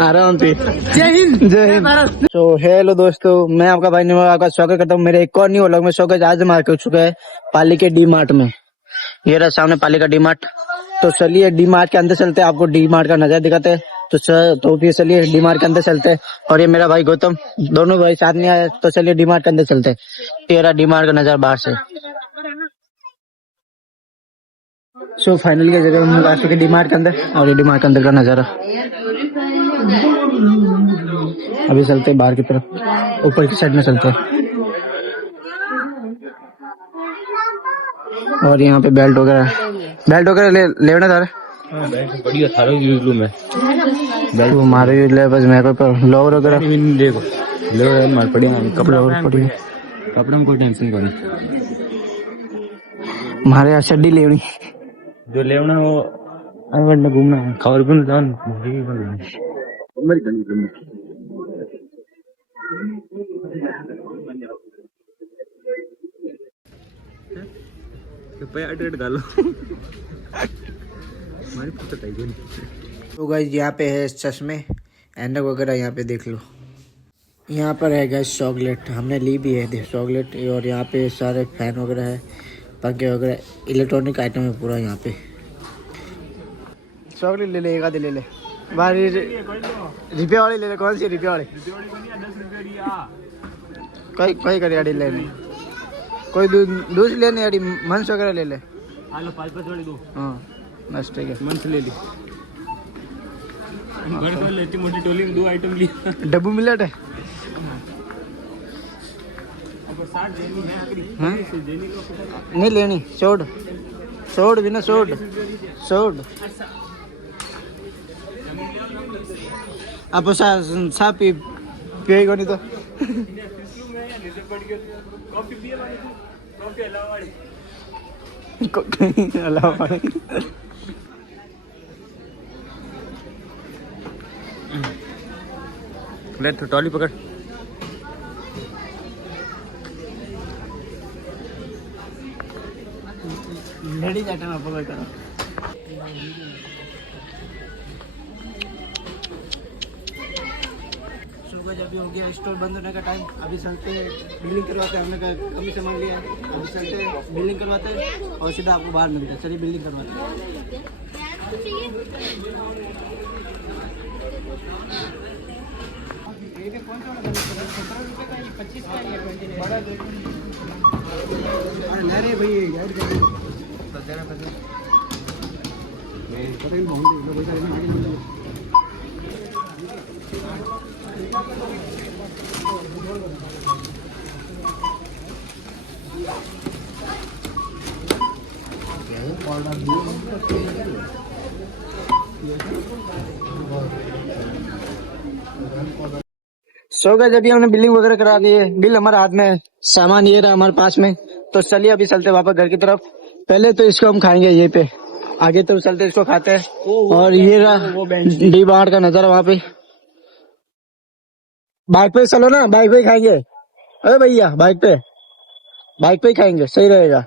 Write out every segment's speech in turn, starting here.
आराम से। जय हिंद जय हिंद। तो हेलो दोस्तों, मैं आपका भाई निमो आपका स्वागत करता हूँ मेरे एक और न्यू व्लॉग में। स्वागत आज हमारा कर चुका है पाली के डी मार्ट में। ये रहा सामने पाली का डी मार्ट। तो चलिए डी मार्ट के अंदर चलते हैं, आपको डी मार्ट का नजारा दिखाते हैं। तो फिर चलिए डी मार्ट के अंदर चलते हैं। और ये मेरा भाई गौतम, दोनों भाई साथ में आए। तो चलिए डी मार्ट के अंदर चलते हैं। ये रहा डी मार्ट का नजारा बाहर से। सो फाइनली ये जगह हम आ चुके डी मार्ट के अंदर, और ये डी मार्ट के अंदर का नजारा। अभी चलते हैं बाहर की तरफ, ऊपर की साइड में चलते हैं। और यहाँ पे बेल्ट वगैरह लेना था। बढ़िया थारो यूज लूं मैं बेल्ट वो मारे ले बस मेरे को लोवर वगैरह देखो लोवर मार बढ़िया कपड़ा पड़ी कपड़ा में कोई टेंशन कोनी। हमारे यहाँ चड्डी लेनी जो लेना वो अनवरना घूमना खबर बन जान तो गाइस यहाँ पे है चश्मे ऐनक वगैरह, यहाँ पे देख लो। यहाँ पर है गाइस चॉकलेट, हमने ली भी है चॉकलेट। और यहाँ पे सारे फैन वगैरह है, पंखे वगैरह, इलेक्ट्रॉनिक आइटम है पूरा यहाँ पे। चॉकलेट ले ले, एक आधे ले ले। बारी रुपये वाली ले ले। कौन सी रुपये वाली? कोई करे अड़ी लेनी, कोई दूसरी लेनी अड़ी मंस वगैरह ले ले। हाँ बस ठीक है, मंस ले ली। लेती मोटी टोली में 2 आइटम लिया। डब्बू मिलट है। हाँ? नहीं लेनी सोड भी ना सोड आप सा पिएगा नहीं तो अलावा ले तो टॉली पकड़। लेडीज आइटम आप पकड़ करो। सुबह जब भी हो गया स्टोर बंद होने का टाइम, अभी चलते हैं बिलिंग करवाते हैं। हमने कमी सामान लिया, अभी चलते हैं बिलिंग करवाते हैं और सीधा आपको बाहर मिलता है। चलिए बिलिंग करवाते हैं। सो गए जब हमने बिलिंग वगैरह करा दी है, बिल हमारे हाथ में, सामान ये रहा हमारे पास में। तो चलिए अभी चलते वापस घर की तरफ। पहले तो इसको हम खाएंगे ये पे, आगे तो चलते इसको खाते हैं। और ये रहा डी मार्ट का नजारा वहाँ पे। बाइक पे चलो ना, बाइक पे खाएंगे। अरे भैया बाइक पे ही खाएंगे, सही रहेगा।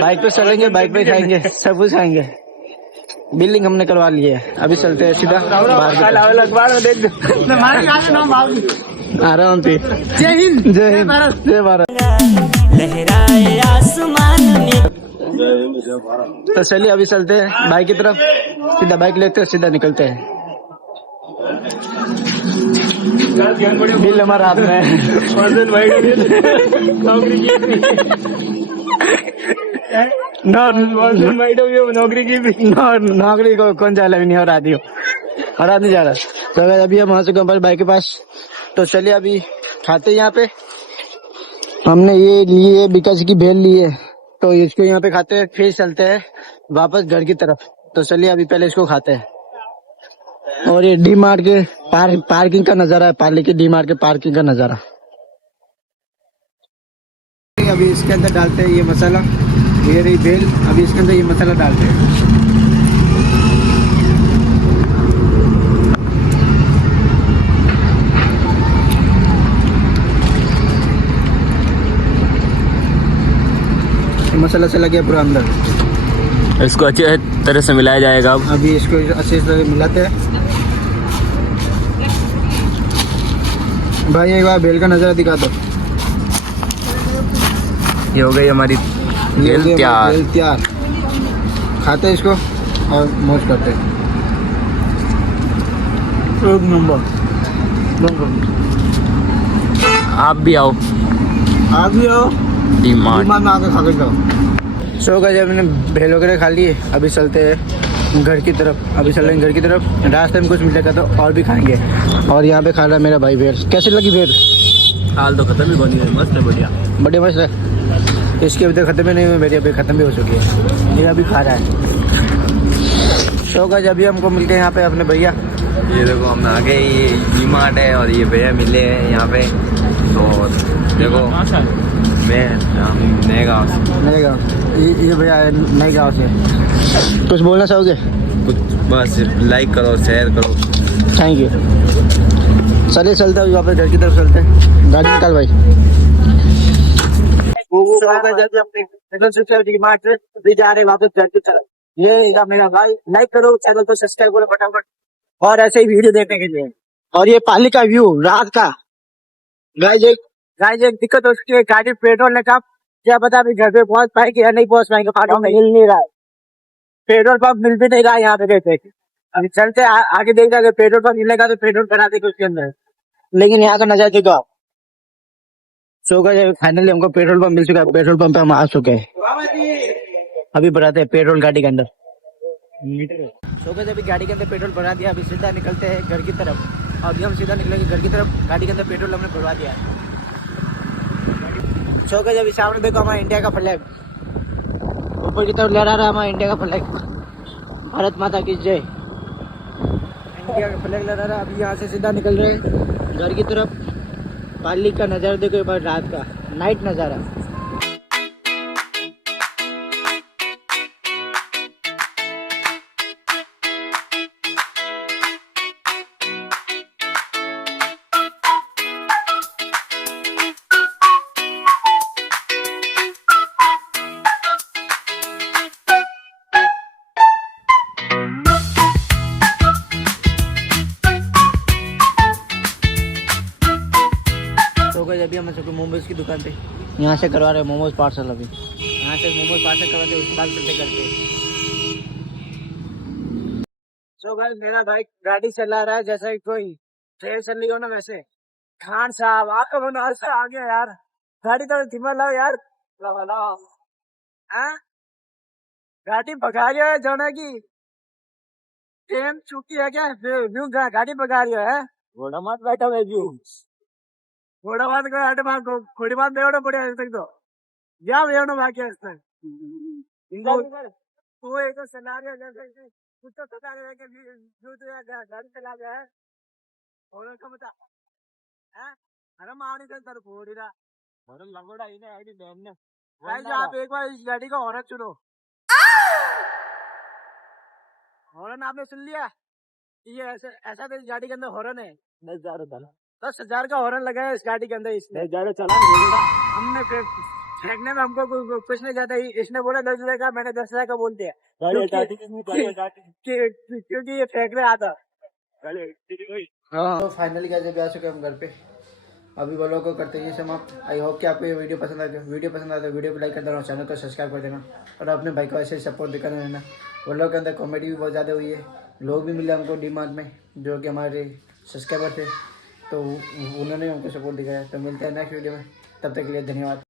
बाइक पे चलेंगे, बाइक पे खाएंगे, सब कुछ खाएंगे। बिल्डिंग हमने करवा ली है, अभी चलते हैं सीधा आराम से। जय हिंद जय भारत। लहराए आसमान में। तो चलिए अभी चलते हैं बाइक की तरफ, सीधा बाइक लेते हैं, सीधा निकलते हैं। बिल हमारे हाथ में नौकरी को कौन जा रहा नहीं, और आदमी नहीं जा रहा। तो अभी हम आ चुके हैं बाइक के पास। तो चलिए अभी खाते हैं। यहाँ पे हमने ये लिए बिकास की भेल ली है, तो इसको यहाँ पे खाते हैं, फिर चलते हैं वापस घर की तरफ। तो चलिए अभी पहले इसको खाते हैं। और ये डी मार्ट के पार्किंग का नजारा है, पाली के डी मार्ट के पार्किंग का नजारा। अभी इसके अंदर डालते हैं ये मसाला, ये रही भेल। अभी इसके अंदर ये मसाला डालते हैं। मसाला चला गया पूरा अंदर। इसको अच्छी तरह से मिलाया जाएगा अब। अभी इसको अच्छे से मिलाते हैं। भाई एक बार बेल का नज़ारा दिखा दो। ये हो गई हमारी ये बेल तैयार। बेल तैयार। खाते हैं इसको और मौज करते हैं। एक नंबर। आप भी आओ आप भी आओ डी-मार्ट। में आकर खा कर जाओ। सो गाइस हमने भेल वगैरह खा लिए, अभी चलते हैं घर की तरफ। अभी चल रहे हैं घर की तरफ। रास्ते में कुछ मिलेगा तो और भी खाएंगे। और यहाँ पे खा रहा है मेरा भाई भेल। कैसी लगी भेल? हाल तो खत्म ही बनी है, मस्त है, बढ़िया बड़े मस्त है। इसकी अभी तक खत्म ही नहीं हुई, मेरी अभी खत्म भी हो चुकी है। ये अभी खा रहा है। सो गाइस अभी हमको मिलते हैं यहाँ पे अपने भैया। ये देखो हम आ गए, ये डी-मार्ट है और ये भैया मिले हैं यहाँ पे। तो देखो मैं नए गाँव से। नए गाँव। ये भैया नए गाँव से। कुछ बोलना चाहोगे? कुछ बस लाइक करो, शेयर करो। Thank you. चलिए चलते हैं वापस घर की तरफ चलते हैं। गाड़ी निकाल भाई। भी जा रहे वापस घर की तरफ। ये मेरा भाई, लाइक करो, चैनल को सब्सक्राइब करो फटाफट और ऐसे ही वीडियो देखने के लिए। और ये पाली का व्यू रात का। गाइस एक दिक्कत हो चुकी है, गाड़ी पेट्रोल ने कहा क्या पता अभी घर पे पहुंच पाएंगे या नहीं पहुंच पाएंगे। पानी मिल नहीं रहा है, पेट्रोल पंप मिल भी नहीं रहा है यहाँ पे। देखते अभी चलते आगे देखते अगर पेट्रोल पंप मिलेगा तो पेट्रोल करा देंगे उसके अंदर। लेकिन यहाँ का नजारा देखो आप। सो गए फाइनली हमको पेट्रोल पंप मिल चुका है। पेट्रोल पंप पे हम आ चुके हैं। अभी भराते हैं पेट्रोल गाड़ी के अंदर। सो गए अभी गाड़ी के अंदर पेट्रोल भरा दिया। अभी सीधा निकलते हैं घर की तरफ। अभी हम सीधा निकलेंगे घर की तरफ। गाड़ी के अंदर पेट्रोल हमने भरवा दिया है। सो गए अभी सामने देखो हमारा इंडिया का फ्लैग ऊपर की तरफ लहरा रहा है। हमारा इंडिया का फ्लैग। भारत माता की जय। इंडिया का फ्लैग लहरा रहा है। अभी यहाँ से सीधा निकल रहे हैं घर की तरफ। पाली का नज़ारा देखो एक बार, रात का नाइट नज़ारा। अभी हम चुके मोमोज की दुकान पे। यहाँ से करवा रहे हैं मोमोज पार्सल। अभी यहाँ से मोमोज पार्सल करवाते उसके बाद चलते करते। सो गाइस मेरा भाई गाड़ी चला रहा है जैसा कि कोई ट्रेन चल रही हो ना वैसे। खान साहब आपका मन से आ गया यार। गाड़ी तो धीमा लाओ यार। हाँ? गाड़ी भगा रही है जाना की ट्रेन छुट्टी है क्या? व्यू गाड़ी भगा रही है। घोड़ा मत बैठा हुआ व्यू। घोड़ा बात को आटे मार खोड़ी बात बेवड़ो पड़े आज तक तो क्या बेवड़ो बाकी है इसमें। तू एक तो चला रहा है जैसे कुछ तो बता रहे हैं कि जो तो गाड़ी चला गया है और का बता हैं। अरे मावनी चल तर घोड़ी रहा और लगोड़ा इन्हें आईडी बहन ने। गाइस आप एक बार इस गाड़ी का हॉर्न सुनो। हॉर्न आपने सुन लिया? ये ऐसा तो इस गाड़ी के अंदर हॉर्न है। 10,000 का हॉर्न लगा है इस गाड़ी के अंदर। इसने चला हमने फेंकने में हमको कुछ नहीं जाता। इसने बोला 10,000 का, मैंने 10,000 का बोल दिया क्योंकि ये फेंक रहा था। तो फाइनली गाइस अभी आ चुके हम घर पे। अभी व्लॉग को करते हैं समाप्त। आई होप कि आपको ये वीडियो पसंद आए। वीडियो पसंद आए तो वीडियो को लाइक कर देना, चैनल को सब्सक्राइब कर देना और अपने भाई को ऐसे सपोर्ट दिखा देना। व्लॉग के अंदर कॉमेडी भी बहुत ज़्यादा हुई है। लोग भी मिले हमको डी-मार्ट में जो कि हमारे सब्सक्राइबर थे, तो उन्होंने हमको सपोर्ट दिखाया। तो मिलते हैं नेक्स्ट वीडियो में, तब तक के लिए धन्यवाद।